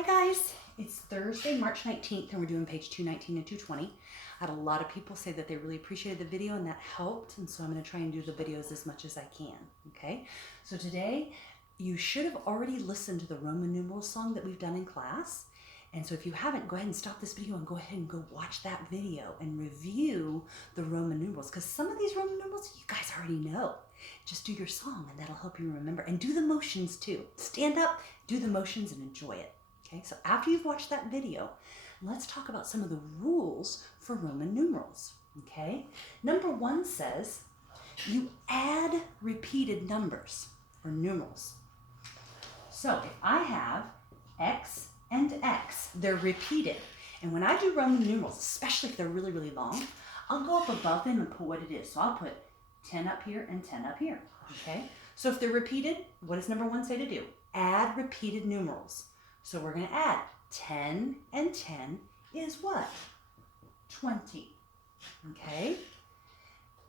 Hi guys, it's Thursday, March 19th, and we're doing page 219 and 220. I had a lot of people say that they really appreciated the video and that helped, and so I'm going to try and do the videos as much as I can, okay? So today, you should have already listened to the Roman numeral song that we've done in class, and so if you haven't, go ahead and stop this video and go ahead and go watch that video and review the Roman numerals, because some of these Roman numerals you guys already know. Just do your song and that'll help you remember, and do the motions too. Stand up, do the motions, and enjoy it. Okay, so after you've watched that video, let's talk about some of the rules for Roman numerals, okay? Number 1 says you add repeated numbers or numerals. So if I have X and X, they're repeated. And when I do Roman numerals, especially if they're really, really long, I'll go up above them and put what it is. So I'll put 10 up here and 10 up here, okay? So if they're repeated, what does number 1 say to do? Add repeated numerals. So we're going to add 10 and 10 is what? 20. Okay?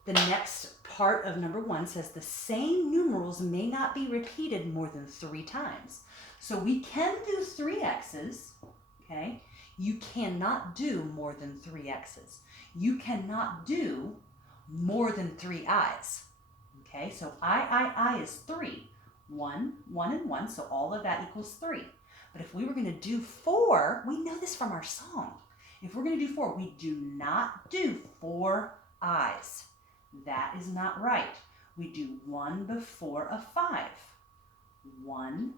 The next part of number 1 says the same numerals may not be repeated more than 3 times. So we can do 3 X's, okay? You cannot do more than 3 X's. You cannot do more than 3 I's. Okay? So I is 3. 1, 1, and 1, so all of that equals 3. But if we were going to do 4, we know this from our song. If we're going to do 4, we do not do 4 I's. That is not right. We do 1 before a 5. 1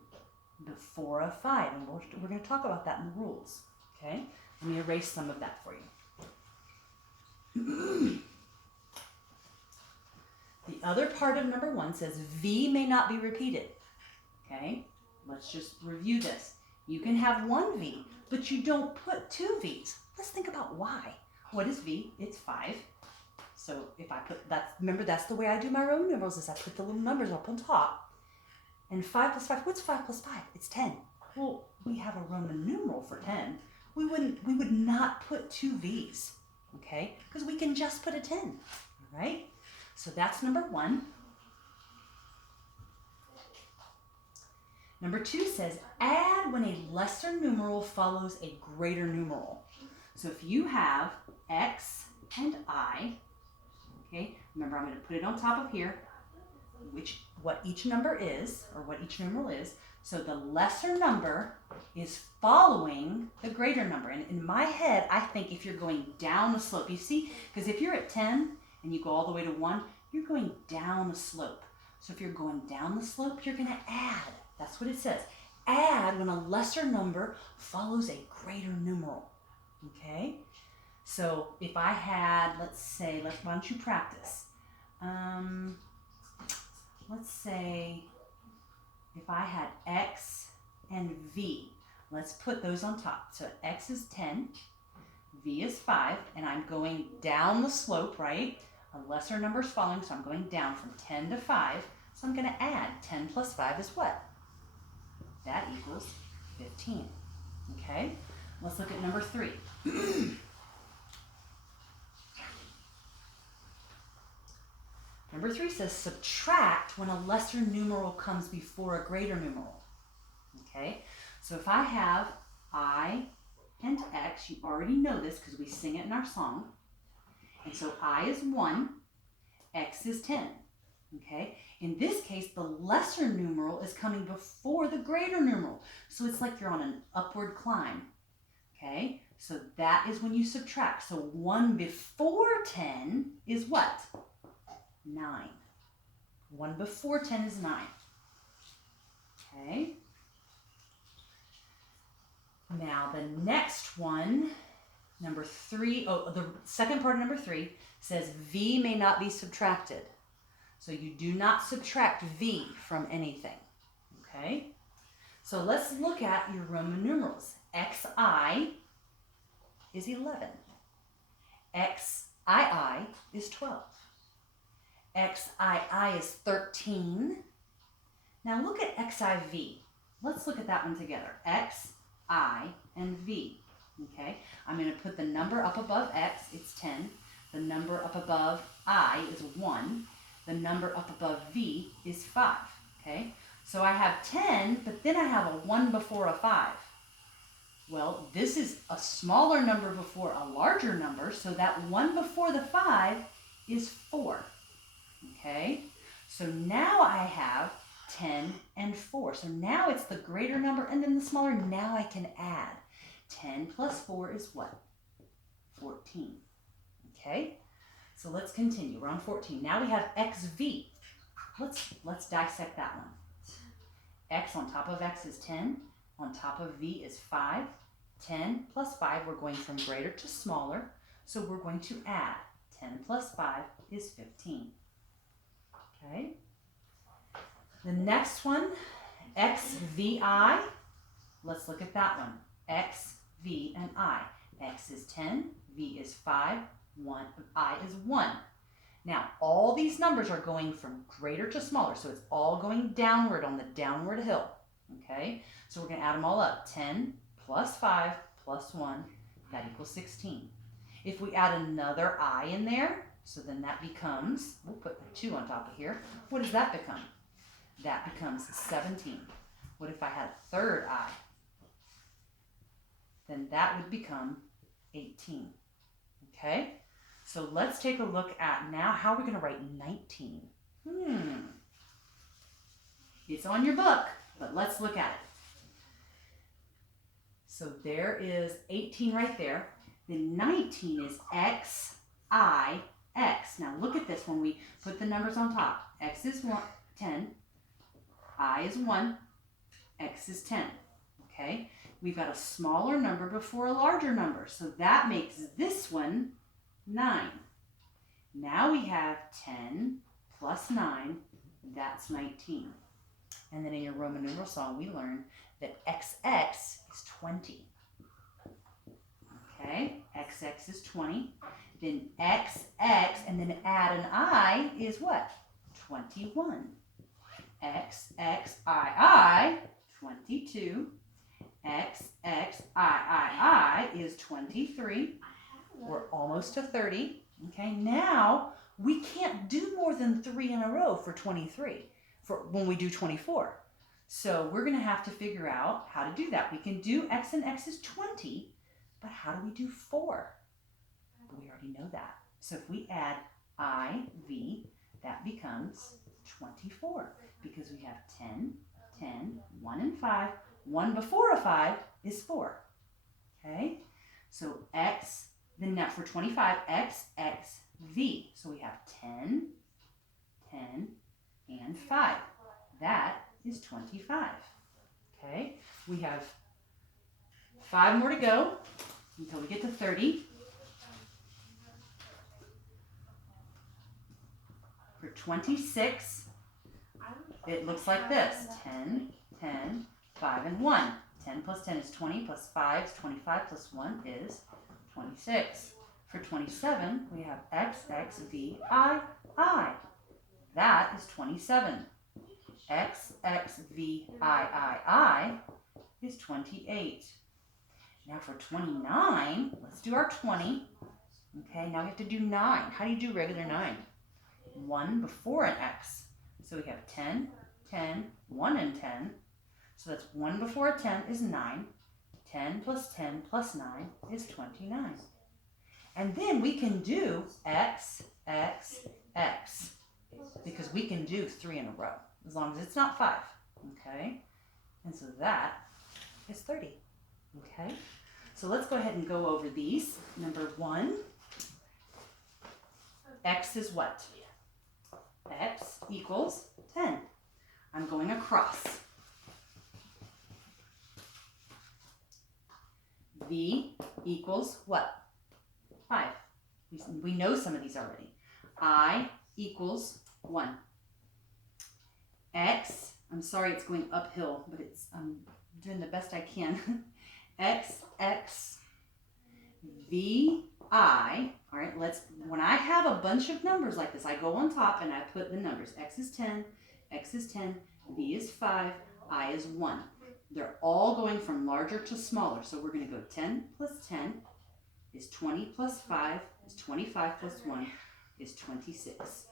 before a 5. And we're going to talk about that in the rules. Okay? Let me erase some of that for you. The other part of number 1 says V may not be repeated. Okay? Let's just review this. You can have 1 V, but you don't put 2 V's. Let's think about why. What is V? It's 5. So if I put that, remember that's the way I do my Roman numerals, is I put the little numbers up on top. And 5 plus 5, what's 5 plus 5? It's 10. Well, we have a Roman numeral for 10. We would not put 2 V's, okay? Because we can just put a 10, all right? So that's number 1. Number 2 says, add when a lesser numeral follows a greater numeral. So if you have X and I, okay, remember I'm going to put it on top of here, what each number is, or what each numeral is. So the lesser number is following the greater number. And in my head, I think if you're going down the slope, you see, because if you're at 10 and you go all the way to 1, you're going down the slope. So if you're going down the slope, you're going to add. That's what it says. Add when a lesser number follows a greater numeral. Okay? So if I had, let's say, why don't you practice? Let's say if I had X and V, let's put those on top. So X is 10, V is 5, and I'm going down the slope, right? A lesser number is following, so I'm going down from 10 to 5. So I'm going to add 10 plus 5 is what? That equals 15. Okay? Let's look at number 3. Number 3 says subtract when a lesser numeral comes before a greater numeral. Okay? So if I have I and X, you already know this because we sing it in our song. And so I is 1, X is 10. Okay? In this case, the lesser numeral is coming before the greater numeral. So it's like you're on an upward climb. Okay? So that is when you subtract. So 1 before 10 is what? 9. 1 before 10 is 9. Okay? Now the next one, number 3, the second part of number 3 says V may not be subtracted. So you do not subtract V from anything, okay? So let's look at your Roman numerals. XI is 11. XII is 12. XII is 13. Now look at XIV. Let's look at that one together. X, I, and V, okay? I'm going to put the number up above X, it's 10. The number up above I is 1. The number up above V is 5, okay? So I have 10, but then I have a 1 before a 5. Well, this is a smaller number before a larger number, so that 1 before the 5 is 4. Okay? So now I have 10 and 4. So now it's the greater number and then the smaller. Now I can add. 10 plus 4 is what? 14. Okay? So let's continue. We're on 14. Now we have xv. Let's dissect that one. X on top of x is 10. On top of v is 5. 10 plus 5, we're going from greater to smaller. So we're going to add. 10 plus 5 is 15. Okay? The next one, XVI. Let's look at that one. X, V, and I. X is 10, V is 5, 1, I is 1. Now, all these numbers are going from greater to smaller, so it's all going downward on the downward hill. Okay? So we're going to add them all up. 10 plus 5 plus 1, that equals 16. If we add another I in there, so then that becomes, we'll put a 2 on top of here. What does that become? That becomes 17. What if I had a third I? Then that would become 18. Okay? So let's take a look at now how we're going to write 19. It's on your book, but let's look at it. So there is 18 right there. Then 19 is X, I, X. Now look at this when we put the numbers on top. X is 10, I is 1, X is 10. Okay? We've got a smaller number before a larger number. So that makes this one 9. Now we have 10 plus 9, that's 19. And then in your Roman numeral song, we learned that XX is 20. Okay, XX is 20. Then XX, and then add an I is what? 21. XXII, 22. XXIII is 23. We're almost to 30. Okay, now we can't do more than 3 in a row for 23, for when we do 24. So we're going to have to figure out how to do that. We can do X and X is 20, but how do we do 4? We already know that. So if we add IV, that becomes 24, because we have 10, 10, 1 and 5. 1 before a 5 is 4. Okay? So X, then now for 25, X, X, V. So we have 10, 10, and 5. That is 25. Okay? We have 5 more to go until we get to 30. For 26, it looks like this. 10, 10, 5, and 1. 10 plus 10 is 20, plus 5 is 25, plus 1 is 26. For 27, we have X, X, V, I. That is 27. X, X, V, I is 28. Now for 29, let's do our 20. Okay, now we have to do 9. How do you do regular 9? 1 before an X. So we have 10, 10, 1 and 10. So that's 1 before a 10 is 9. 10 plus 10 plus 9 is 29. And then we can do X, X, X, because we can do 3 in a row, as long as it's not 5. Okay? And so that is 30. Okay? So let's go ahead and go over these. Number 1, X is what? X equals 10. I'm going across. V equals what? 5. We know some of these already. I equals 1. X, I'm sorry it's going uphill, but I'm doing the best I can. X, X, V, I. All right, when I have a bunch of numbers like this, I go on top and I put the numbers. X is 10, X is 10, V is 5, I is 1. They're all going from larger to smaller. So we're going to go 10 plus 10 is 20 plus 5 is 25 plus 1 is 26.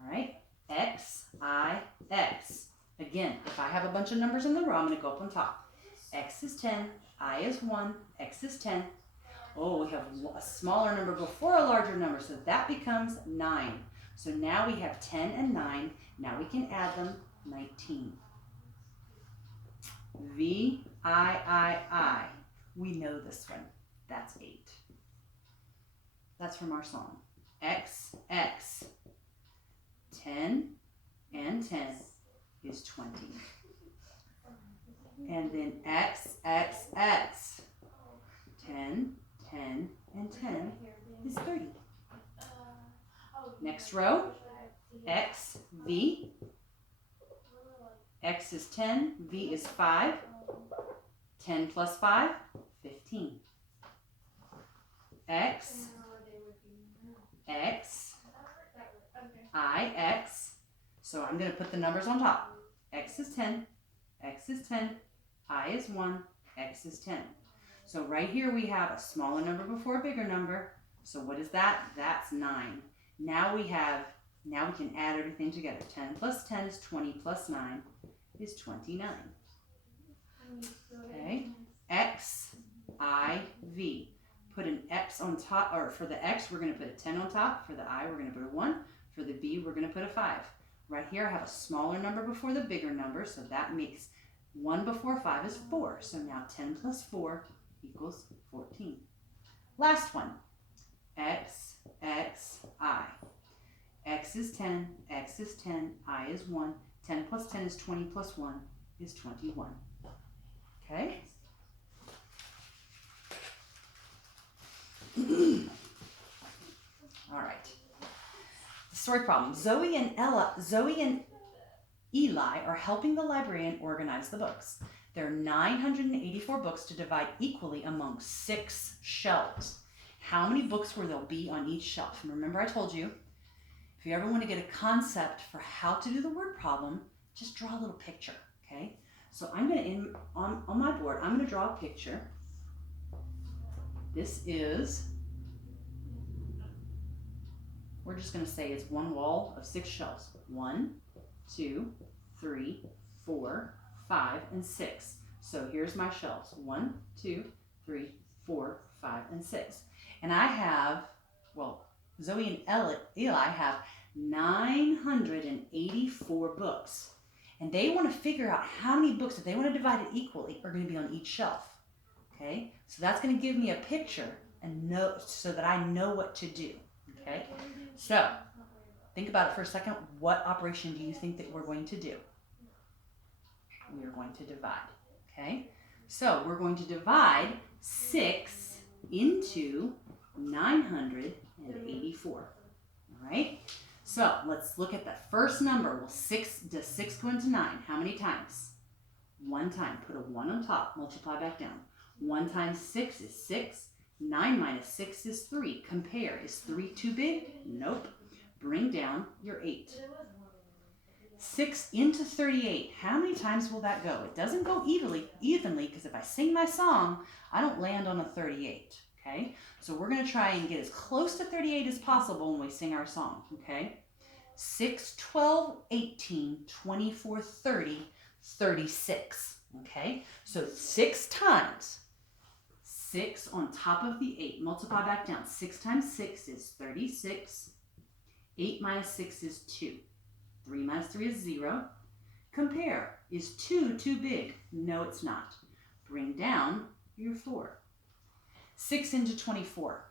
All right, X, I, X. Again, if I have a bunch of numbers in the row, I'm going to go up on top. X is 10, I is 1, X is 10. Oh, we have a smaller number before a larger number, so that becomes 9. So now we have 10 and 9. Now we can add them, 19. V, I. We know this one. That's 8. That's from our song. X, 10 and 10 is 20. And then X, 10, and 10 is 30. Next row, X, V. X is 10, V is 5. 10 plus 5, 15. X, I, X. So I'm going to put the numbers on top. X is 10, I is 1, X is 10. So right here we have a smaller number before a bigger number. So what is that? That's 9. Now we can add everything together. 10 plus 10 is 20 plus 9 is 29. Okay, X, I, V. Put an X on top, or for the X, we're going to put a 10 on top. For the I, we're going to put a 1. For the V, we're going to put a 5. Right here, I have a smaller number before the bigger number, so that makes 1 before 5 is 4. So now 10 plus 4 equals 14. Last one, X, I. X is 10, I is 1. 10 plus 10 is 20 plus 1 is 21. Okay? All right. The story problem. Zoe and Eli are helping the librarian organize the books. There are 984 books to divide equally among 6 shelves. How many books will there be on each shelf? And remember I told you, if you ever want to get a concept for how to do the word problem, just draw a little picture, okay? So I'm going to, on my board, I'm going to draw a picture. This is, we're just going to say it's one wall of 6 shelves. 1, 2, 3, 4, 5, and 6. So here's my shelves. 1, 2, 3, 4, 5, and 6. And I have, well, Zoe and Eli have 984 books. And they want to figure out how many books, if they want to divide it equally, are going to be on each shelf. Okay? So that's going to give me a picture and so that I know what to do. Okay? So, think about it for a second. What operation do you think that we're going to do? We are going to divide. Okay? So, we're going to divide 6 into 984. All right? So, let's look at the first number. Well, does 6 go into 9? How many times? 1 time. Put a 1 on top. Multiply back down. 1 times 6 is 6. 9 minus 6 is 3. Compare. Is 3 too big? Nope. Bring down your 8. 6 into 38. How many times will that go? It doesn't go evenly because if I sing my song, I don't land on a 38. Okay? So we're going to try and get as close to 38 as possible when we sing our song. Okay? 6, 12, 18, 24, 30, 36. Okay? So 6 times. 6 on top of the 8. Multiply back down. 6 times 6 is 36. 8 minus 6 is 2. 3 minus 3 is 0. Compare. Is 2 too big? No, it's not. Bring down your 4. 6 into 24.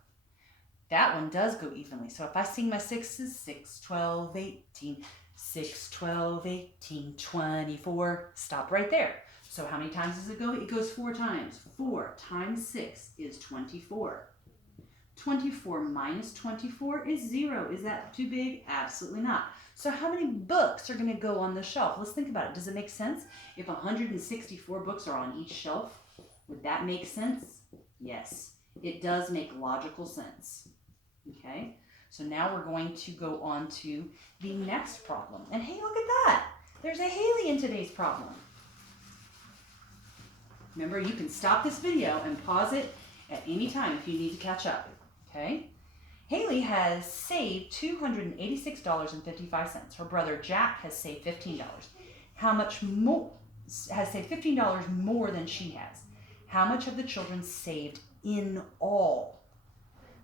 That one does go evenly. So if I sing my 6s, 6, 12, 18, 6, 12, 18, 24. Stop right there. So how many times does it go? It goes 4 times. 4 times 6 is 24. 24 minus 24 is 0. Is that too big? Absolutely not. So how many books are going to go on the shelf? Let's think about it. Does it make sense? If 164 books are on each shelf, would that make sense? Yes, it does make logical sense. Okay, so now we're going to go on to the next problem. And hey, look at that. There's a Haley in today's problem. Remember, you can stop this video and pause it at any time if you need to catch up. Okay? Haley has saved $286.55. Her brother Jack has saved $15. How much more has saved $15 more than she has. How much have the children saved in all?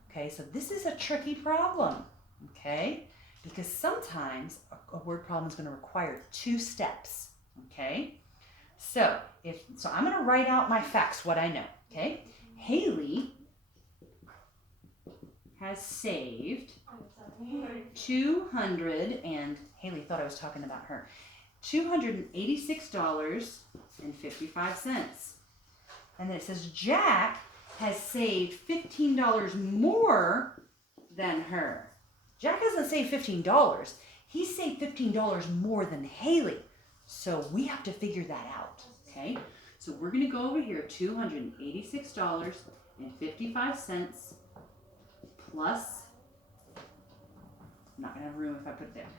Okay, so this is a tricky problem, okay? Because sometimes a word problem is going to require 2 steps, okay? So I'm going to write out my facts, what I know, okay? Haley has saved 200, and Haley thought I was talking about her, $286.55. And then it says Jack has saved $15 more than her. Jack hasn't saved $15. He saved $15 more than Haley. So we have to figure that out, okay? So we're going to go over here, $286.55 plus, I'm not going to have room if I put it there,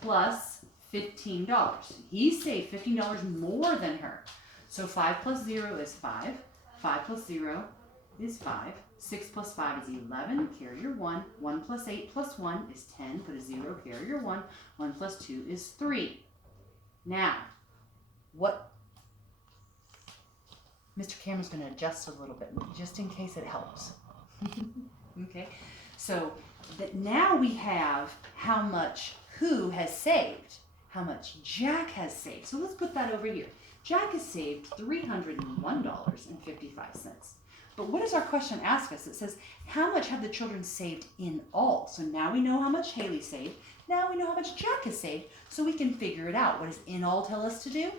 plus $15. He saved $15 more than her. So 5 plus 0 is 5. 5 plus 0 is 5. 6 plus 5 is 11, carry your 1. 1 plus 8 plus 1 is 10, put a 0, carry your 1. 1 plus 2 is 3. Now, what Mr. Cameron's going to adjust a little bit, just in case it helps. Okay, so that now we have how much who has saved, how much Jack has saved. So let's put that over here. Jack has saved $301.55. But what does our question ask us? It says, how much have the children saved in all? So now we know how much Haley saved. Now we know how much Jack has saved, so we can figure it out. What does in all tell us to do?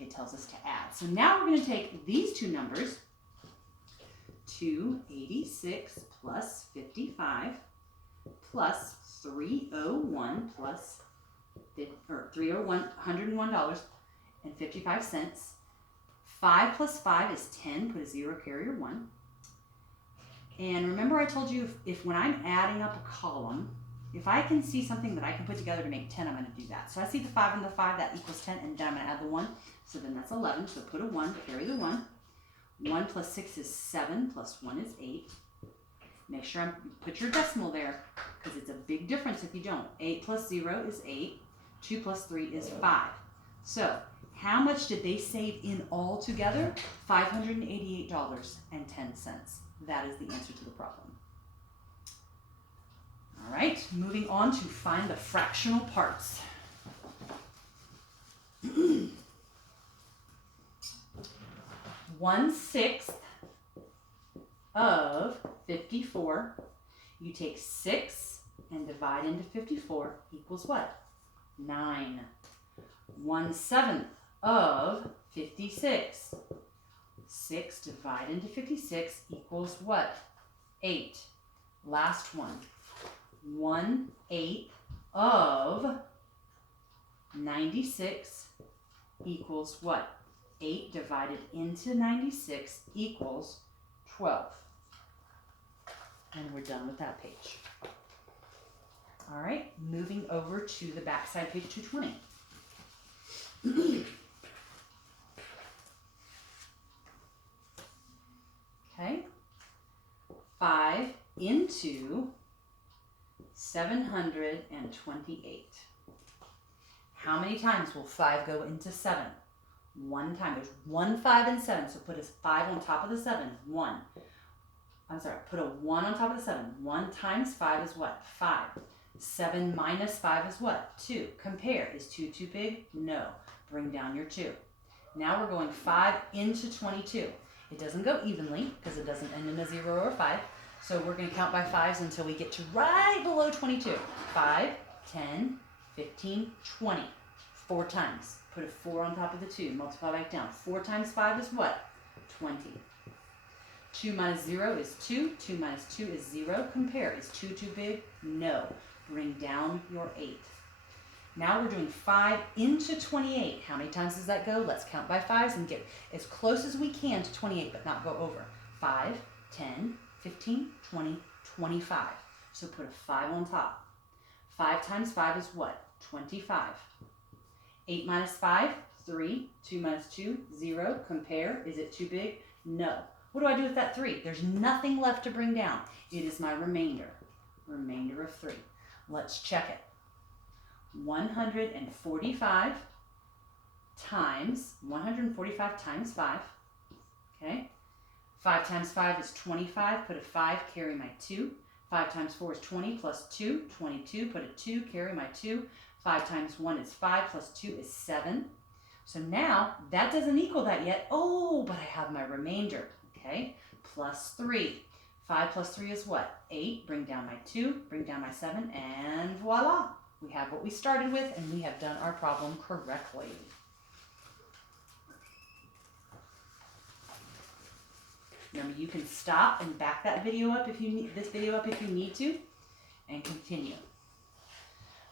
It tells us to add. So now we're going to take these two numbers, 286 plus 55 plus 301 plus $101.55. 5 plus 5 is 10, put a 0, carry your 1. And remember I told you if when I'm adding up a column, if I can see something that I can put together to make 10, I'm going to do that. So I see the 5 and the 5, that equals 10, and then I'm going to add the 1. So then that's 11, so put a 1, carry the 1. 1 plus 6 is 7, plus 1 is 8. Make sure put your decimal there, because it's a big difference if you don't. 8 plus 0 is 8. 2 plus 3 is 5. So how much did they save in all together? $588.10. That is the answer to the problem. All right, moving on to find the fractional parts. 1/6 of 54. You take 6 and divide into 54 equals what? 9. 1/7 of 56. 6 divided into 56 equals what? 8. Last one. 1/8 of 96 equals what? 8 divided into 96 equals 12. And we're done with that page. All right, moving over to the back side, page 220. Okay, 5 into 728. How many times will 5 go into 7? 1 time. There's 1 5 and 7, so put a 5 on top of the 7. 1. I'm sorry, put a 1 on top of the 7. 1 times 5 is what? 5. 7 minus 5 is what? 2. Compare. Is 2 too big? No. Bring down your 2. Now we're going 5 into 22. It doesn't go evenly because it doesn't end in a 0 or a 5. So we're going to count by 5s until we get to right below 22. 5, 10, 15, 20. 4 times. Put a 4 on top of the 2. Multiply back down. 4 times 5 is what? 20. 2 minus 0 is 2. 2 minus 2 is 0. Compare. Is 2 too big? No. Bring down your 8. Now we're doing 5 into 28. How many times does that go? Let's count by 5s and get as close as we can to 28, but not go over. 5, 10, 15, 20, 25. So put a 5 on top. 5 times 5 is what? 25. 8 minus 5, 3. 2 minus 2, 0. Compare. Is it too big? No. What do I do with that 3? There's nothing left to bring down. It is my remainder. Remainder of 3. Let's check it. 145 times 145 times 5. Okay. 5 times 5 is 25. Put a 5, carry my 2. 5 times 4 is 20 plus 2. 22. Put a 2, carry my 2. 5 times 1 is 5 plus 2 is 7. So now that doesn't equal that yet. Oh, but I have my remainder. Okay. Plus 3. 5 plus 3 is what? 8. Bring down my 2. Bring down my 7. And voila. We have what we started with, and we have done our problem correctly. Remember, you can stop and back that video up if you need this video up if you need to, and continue.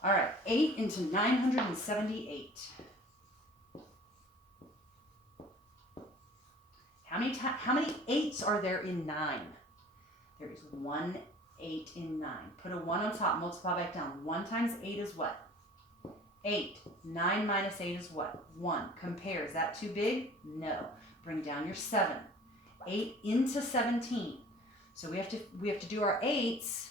All right, 8 into 978. How many 8s are there in 9? There is 1 8 in 9. Put a 1 on top, multiply back down. 1 times 8 is what? 8. 9 minus 8 is what? 1. Compare. Is that too big? No. Bring down your 7. 8 into 17. So we have to do our 8s,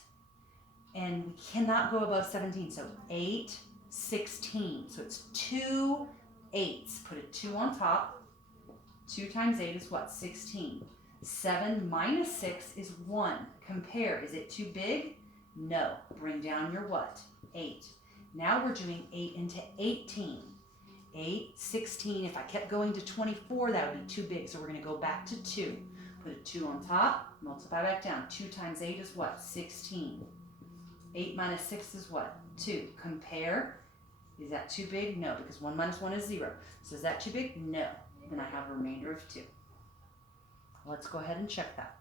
and we cannot go above 17. So 8, 16. So it's 2 8s. Put a 2 on top. 2 times 8 is what? 16. 7 minus 6 is 1. Compare. Is it too big? No. Bring down your what? 8. Now we're doing 8 into 18. 8, 16. If I kept going to 24, that would be too big. So we're going to go back to 2. Put a 2 on top. Multiply back down. 2 times 8 is what? 16. 8 minus 6 is what? 2. Compare. Is that too big? No, because 1 minus 1 is 0. So is that too big? No. Then I have a remainder of 2. Let's go ahead and check that.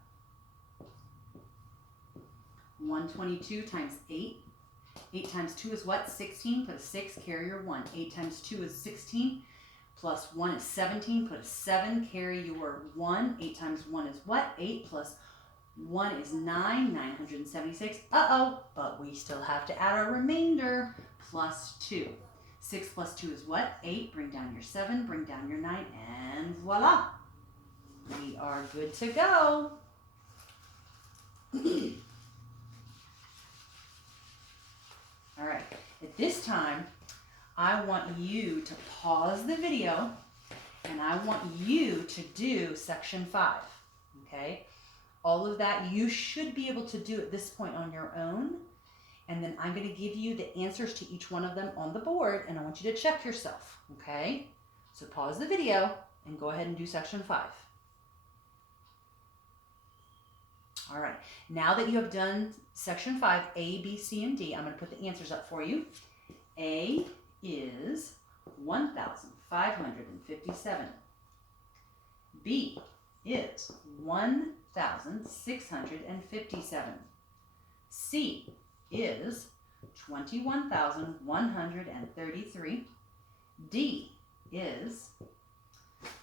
122 times 8. 8 times 2 is what? 16. Put a 6, carry your 1. 8 times 2 is 16. Plus 1 is 17. Put a 7, carry your 1. 8 times 1 is what? 8 plus 1 is 9. 976. Uh-oh. But we still have to add our remainder. Plus 2. 6 plus 2 is what? 8. Bring down your 7. Bring down your 9. And voila. We are good to go. All right. At this time, I want you to pause the video, and I want you to do section 5. Okay? All of that you should be able to do at this point on your own. And then I'm going to give you the answers to each one of them on the board, and I want you to check yourself. Okay? So pause the video and go ahead and do section 5. All right, now that you have done section 5, A, B, C, and D, I'm going to put the answers up for you. A is 1,557. B is 1,657. C is 21,133. D is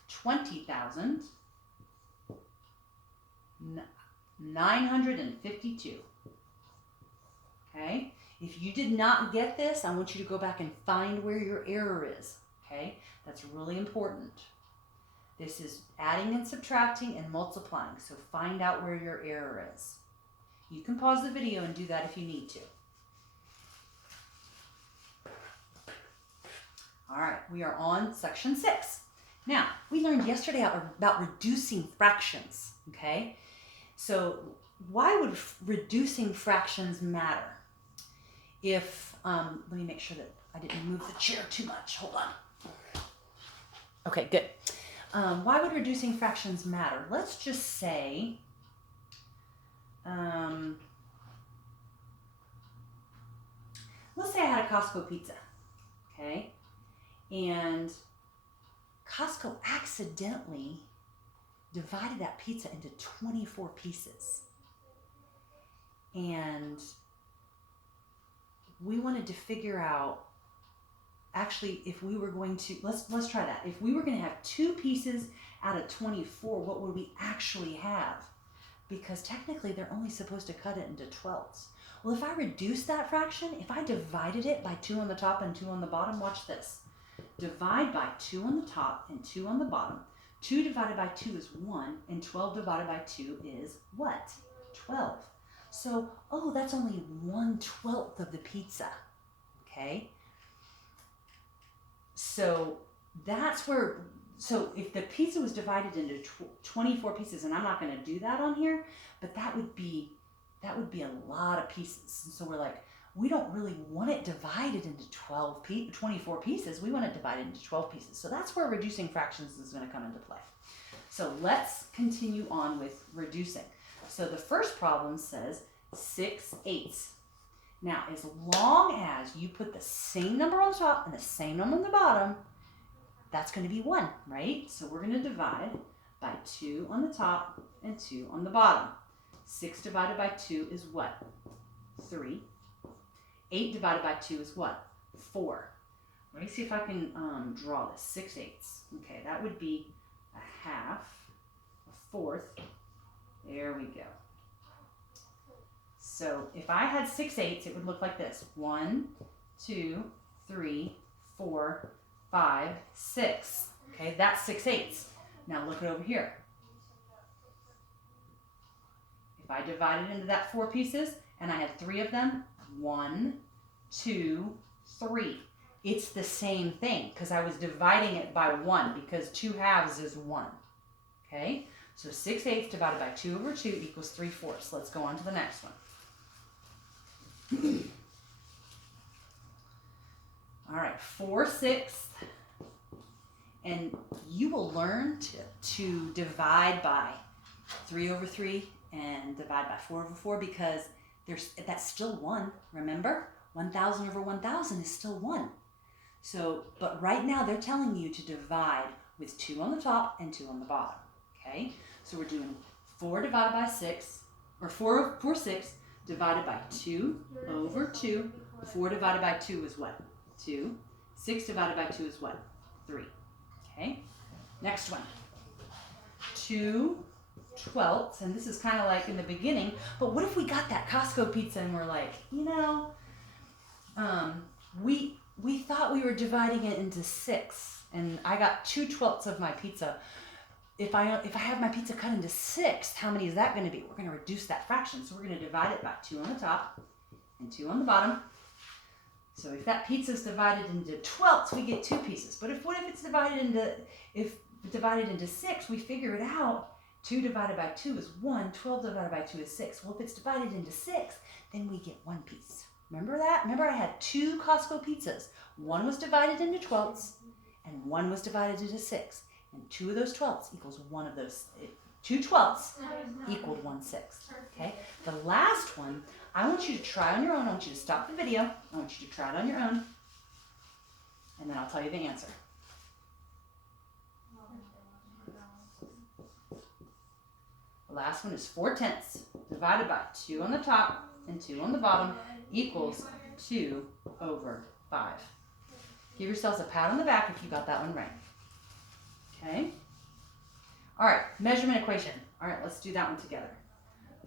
20,952. Okay? If you did not get this, I want you to go back and find where your error is. Okay? That's really important. This is adding and subtracting and multiplying. So find out where your error is. You can pause the video and do that if you need to. All right, we are on section 6. Now, we learned yesterday about reducing fractions. Okay? So why would reducing fractions matter? If, let me make sure that I didn't move the chair too much. Hold on. Okay, good. Why would reducing fractions matter? Let's just say, let's say I had a Costco pizza, okay? And Costco accidentally divided that pizza into 24 pieces. And we wanted to figure out, actually, if we were going to, let's try that. If we were going to have 2 pieces out of 24, what would we actually have? Because technically they're only supposed to cut it into 12s. Well, if I reduce that fraction, if I divided it by 2 on the top and 2 on the bottom, watch this. Divide by 2 on the top and 2 on the bottom. 2 divided by 2 is 1, and 12 divided by 2 is what? 12. So, oh, that's only 1/12 of the pizza, okay? So that's where, so if the pizza was divided into 24 pieces, and I'm not going to do that on here, but that would be a lot of pieces. And so we're like, we don't really want it divided into 24 pieces. We want it divided into 12 pieces. So that's where reducing fractions is going to come into play. So let's continue on with reducing. So the first problem says 6/8. Now, as long as you put the same number on the top and the same number on the bottom, that's going to be 1, right? So we're going to divide by 2 on the top and 2 on the bottom. 6 divided by 2 is what? 3. 8 divided by 2 is what? 4. Let me see if I can draw this. 6/8. Okay, that would be a half, a fourth. There we go. So if I had 6/8, it would look like this. 1, 2, 3, 4, 5, 6. Okay, that's 6/8. Now look it over here. If I divided into that 4 pieces and I had 3 of them, 1, 2, 3. It's the same thing because I was dividing it by 1 because 2 halves is 1. Okay, so 6/8 divided by 2 over 2 equals 3/4. Let's go on to the next one. All right, 4/6. And you will learn to divide by 3 over 3 and divide by 4 over 4 because that's still 1, remember? 1,000 over 1,000 is still 1. So, but right now they're telling you to divide with 2 on the top and 2 on the bottom, okay? So we're doing 4 divided by 6, or 4/6 divided by 2 over 2. 4 divided by 2 is what? 2. 6 divided by 2 is what? 3. Okay, next one. 2/12, and this is kind of like in the beginning, but what if we got that Costco pizza and we're like, we thought we were dividing it into 6, and I got 2/12 of my pizza. If I have my pizza cut into 6, how many is that going to be? We're going to reduce that fraction, so we're going to divide it by 2 on the top and 2 on the bottom. So if that pizza is divided into 12ths, we get 2 pieces. But what if it's divided into 6, we figure it out. 2 divided by 2 is 1. 12 divided by 2 is 6. Well, if it's divided into 6, then we get 1 piece. Remember that? Remember I had 2 Costco pizzas. One was divided into 12ths, and one was divided into 6. And 2 of those 12ths equals 1 of those. 2 12ths equaled 1/6. Okay? The last one, I want you to try on your own. I want you to stop the video. I want you to try it on your own. And then I'll tell you the answer. The last one is 4/10 divided by 2 on the top and 2 on the bottom equals 2 over 5. Give yourselves a pat on the back if you got that one right. Okay? All right, measurement equation. All right, let's do that one together.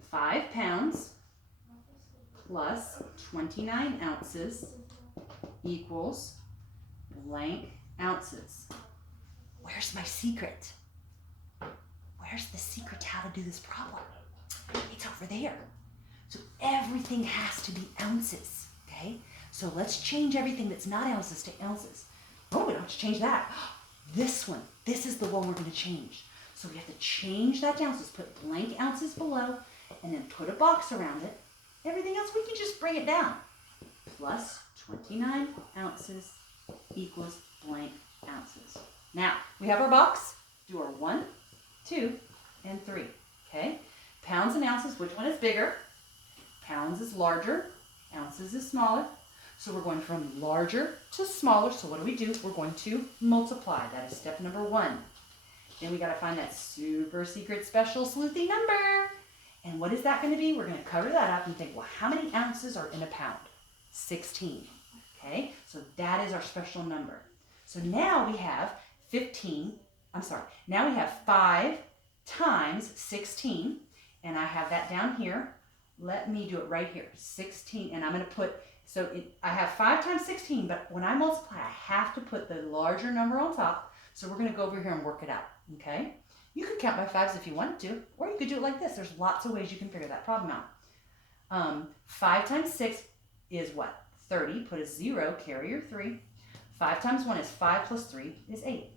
5 pounds plus 29 ounces equals blank ounces. Where's my secret? Where's the secret to how to do this problem? It's over there. So everything has to be ounces, okay? So let's change everything that's not ounces to ounces. Oh, we don't have to change that. This one, this is the one we're going to change. So we have to change that to ounces, put blank ounces below, and then put a box around it. Everything else, we can just bring it down. Plus 29 ounces equals blank ounces. Now, we have our box. Do our 1, 2, and 3. Okay? Pounds and ounces, which one is bigger? Pounds is larger. Ounces is smaller. So we're going from larger to smaller. So what do? We're going to multiply. That is step number 1. Then we got to find that super secret special sleuthy number. And what is that going to be? We're going to cover that up and think, well, how many ounces are in a pound? 16. Okay? So that is our special number. So now we have now we have 5 times 16. And I have that down here. Let me do it right here. 16. And I'm going to put, I have 5 times 16, but when I multiply, I have to put the larger number on top. So we're going to go over here and work it out. Okay? You could count by 5s if you wanted to, or you could do it like this. There's lots of ways you can figure that problem out. 5 times 6 is what? 30. Put a 0, carry your 3. 5 times 1 is 5 plus 3 is 8.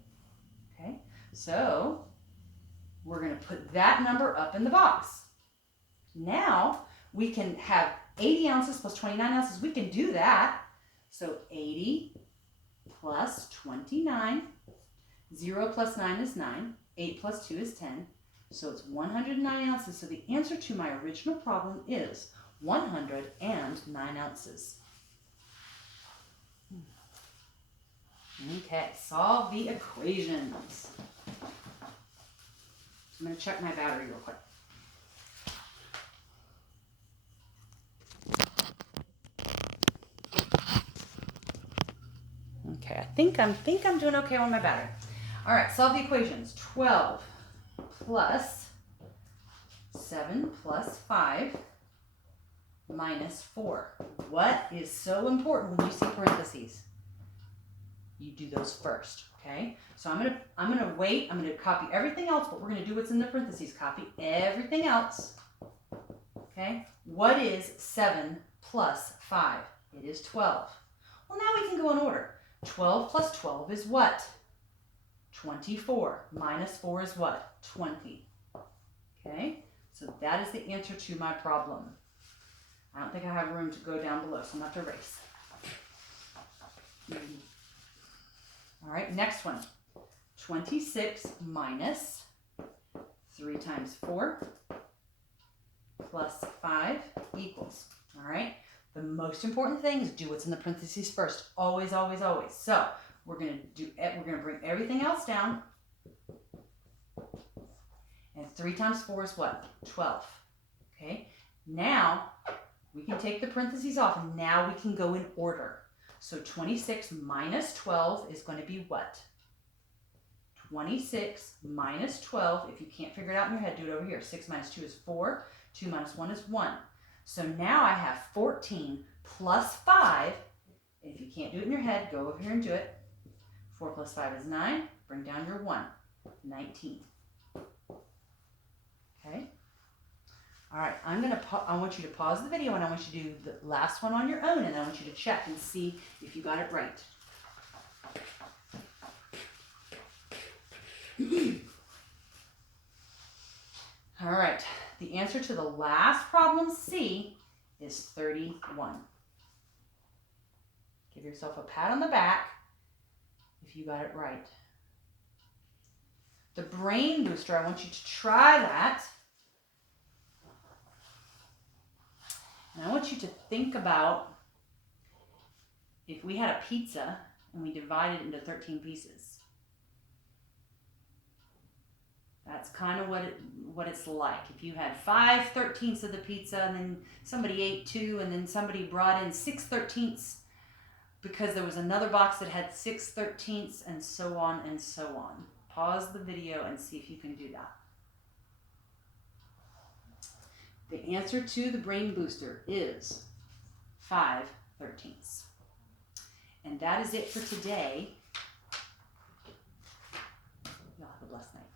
Okay, so we're going to put that number up in the box. Now we can have 80 ounces plus 29 ounces. We can do that. So 80 plus 29. 0 plus 9 is 9. 8 plus 2 is 10. So it's 109 ounces. So the answer to my original problem is 109 ounces. Okay, solve the equations. I'm going to check my battery real quick. Okay, I think I'm doing okay on my battery. All right, solve the equations. 12 plus 7 plus 5 minus 4. What is so important when you see parentheses? You do those first, okay? So I'm gonna wait. I'm gonna copy everything else, but we're gonna do what's in the parentheses. Copy everything else, okay? What is 7 plus 5? It is 12. Well, now we can go in order. 12 plus 12 is what? 24. Minus 4 is what? 20. Okay? So that is the answer to my problem. I don't think I have room to go down below, so I'm going to have to erase. All right, next one. 26 minus 3 times 4 plus 5 equals. All right? The most important thing is do what's in the parentheses first. Always, always, always. So we're gonna bring everything else down. And 3 times 4 is what? 12. Okay. Now we can take the parentheses off, and now we can go in order. So 26 minus 12 is going to be what? 26 minus 12. If you can't figure it out in your head, do it over here. 6 minus 2 is 4. 2 minus 1 is 1. So now I have 14 plus 5. If you can't do it in your head, go over here and do it. 4 plus 5 is 9. Bring down your 1. 19. Okay? All right, I want you to pause the video, and I want you to do the last one on your own, and I want you to check and see if you got it right. All right, the answer to the last problem, C, is 31. Give yourself a pat on the back if you got it right. The brain booster, I want you to try that. And I want you to think about if we had a pizza and we divided it into 13 pieces. That's kind of what it's like. If you had 5/13 of the pizza, and then somebody ate 2, and then somebody brought in 6/13 because there was another box that had 6/13, and so on and so on. Pause the video and see if you can do that. The answer to the brain booster is 5/13. And that is it for today. Y'all have a blessed night.